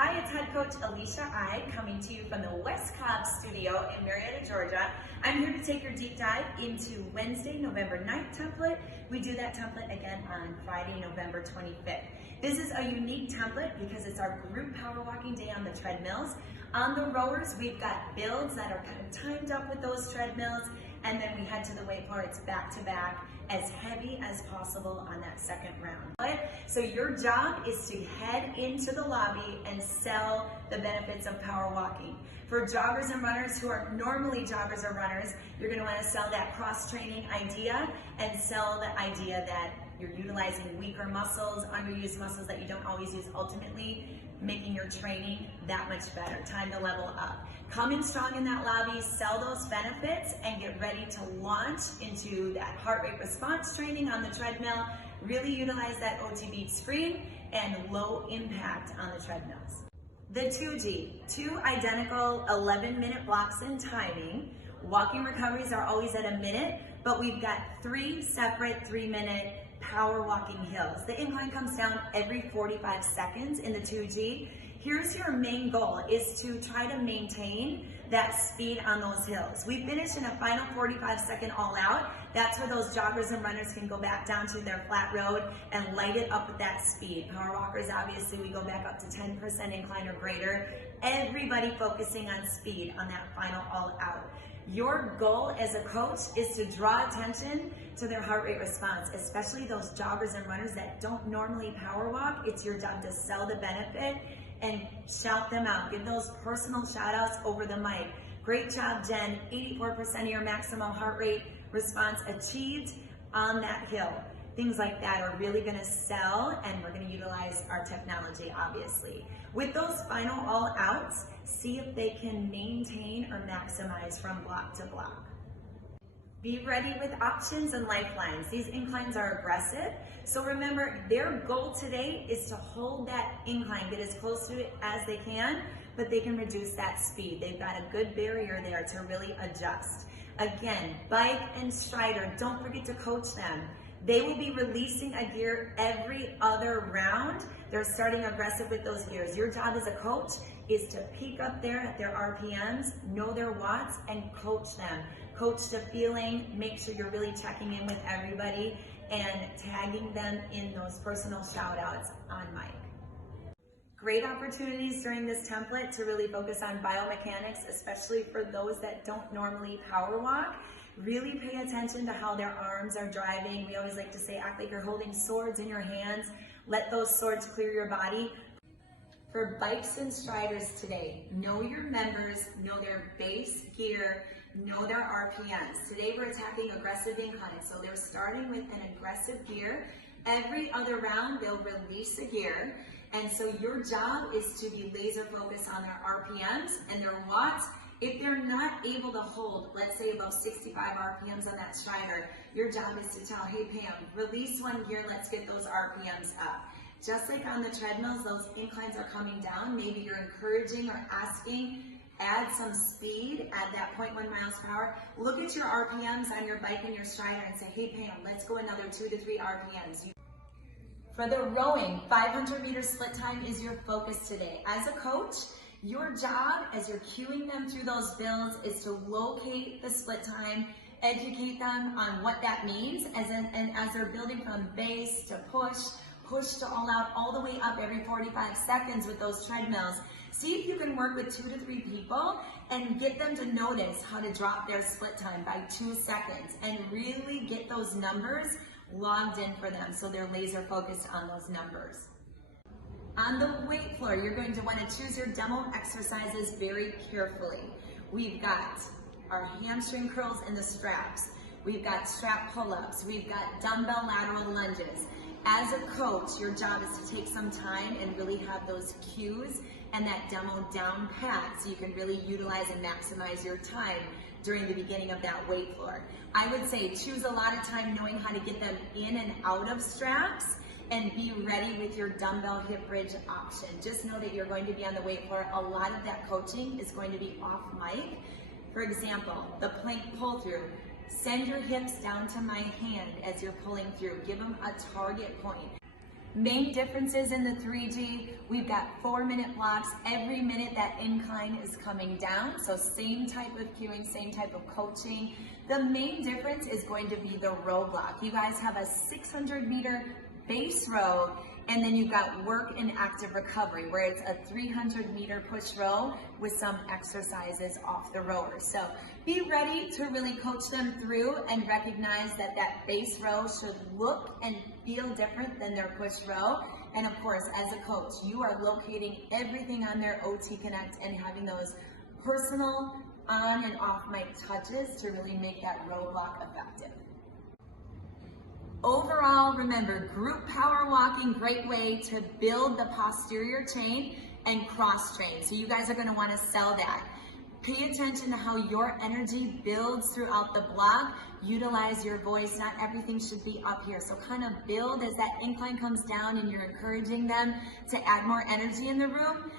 Hi, it's head coach Alicia I coming to you from the West Cobb studio in Marietta, Georgia. I'm here to take your deep dive into Wednesday, November 9th template. We do that template again on Friday, November 25th. This is a unique template because it's our group power walking day on the treadmills. On the rowers, we've got builds that are kind of timed up with those treadmills, and then we head to the weight floor. It's back to back, as heavy as possible on that second round. So your job is to head into the lobby and sell the benefits of power walking. For joggers and runners who are normally joggers or runners, you're going to want to sell that cross-training idea and sell the idea that you're utilizing weaker muscles, underused muscles that you don't always use, ultimately making your training that much better. Time to level up. Come in strong in that lobby, sell those benefits, and get ready to launch into that heart rate response training on the treadmill. Really utilize that OT beat screen and low impact on the treadmills. The 2G, 2 identical 11-minute blocks in timing. Walking recoveries are always at a minute, but we've got 3 separate 3-minute power walking hills. The incline comes down every 45 seconds in the 2G. Here's your main goal, is to try to maintain that speed on those hills. We finish in a final 45-second all out. That's where those joggers and runners can go back down to their flat road and light it up with that speed. Power walkers, obviously, we go back up to 10% incline or greater. Everybody focusing on speed on that final all out. Your goal as a coach is to draw attention to their heart rate response, especially those joggers and runners that don't normally power walk. It's your job to sell the benefit and shout them out. Give those personal shout outs over the mic. Great job, Jen. 84% of your maximum heart rate response achieved on that hill. Things like that are really gonna sell, and we're gonna utilize our technology, obviously. With those final all outs, see if they can maintain or maximize from block to block. Be ready with options and lifelines. These inclines are aggressive, so remember, their goal today is to hold that incline, get as close to it as they can, but they can reduce that speed. They've got a good barrier there to really adjust. Again, bike and strider, don't forget to coach them. They will be releasing a gear every other round. They're starting aggressive with those gears. Your job as a coach is to peek up there at their RPMs, know their watts, and coach them. Coach the feeling, make sure you're really checking in with everybody and tagging them in those personal shout outs on mic. Great opportunities during this template to really focus on biomechanics, especially for those that don't normally power walk. Really pay attention to how their arms are driving. We always like to say, act like you're holding swords in your hands. Let those swords clear your body. For bikes and striders today, know your members, know their base gear, know their RPMs. Today we're attacking aggressive inclines, so they're starting with an aggressive gear. Every other round, they'll release a gear. And so your job is to be laser focused on their RPMs and their watts. If they're not able to hold, let's say above 65 RPMs on that strider, your job is to tell, hey Pam, release one gear, let's get those RPMs up. Just like on the treadmills, those inclines are coming down. Maybe you're encouraging or asking, add some speed at that 0.1 miles per hour. Look at your RPMs on your bike and your strider and say, hey Pam, let's go another 2 to 3 RPMs. For the rowing, 500-meter split time is your focus today. As a coach, your job as you're cueing them through those builds is to locate the split time, educate them on what that means, and as they're building from base to push to all out, all the way up every 45 seconds with those treadmills. See if you can work with 2 to 3 people and get them to notice how to drop their split time by 2 seconds and really get those numbers logged in for them so they're laser focused on those numbers. On the weight floor, you're going to want to choose your demo exercises very carefully. We've got our hamstring curls and the straps. We've got strap pull-ups. We've got dumbbell lateral lunges. As a coach, your job is to take some time and really have those cues and that demo down pat so you can really utilize and maximize your time during the beginning of that weight floor. I would say choose a lot of time knowing how to get them in and out of straps and be ready with your dumbbell hip bridge option. Just know that you're going to be on the weight floor. A lot of that coaching is going to be off mic. For example, the plank pull through. Send your hips down to my hand as you're pulling through. Give them a target point. Main differences in the 3G, we've got 4-minute blocks. Every minute that incline is coming down. So same type of cueing, same type of coaching. The main difference is going to be the row block. You guys have a 600-meter base row, and then you've got work and active recovery, where it's a 300-meter push row with some exercises off the rower. So be ready to really coach them through and recognize that that base row should look and feel different than their push row. And of course, as a coach, you are locating everything on their OT Connect and having those personal on and off mic touches to really make that row block effective. Overall, remember, group power walking, great way to build the posterior chain and cross train. So you guys are going to want to sell that. Pay attention to how your energy builds throughout the block. Utilize your voice. Not everything should be up here. So kind of build as that incline comes down and you're encouraging them to add more energy in the room.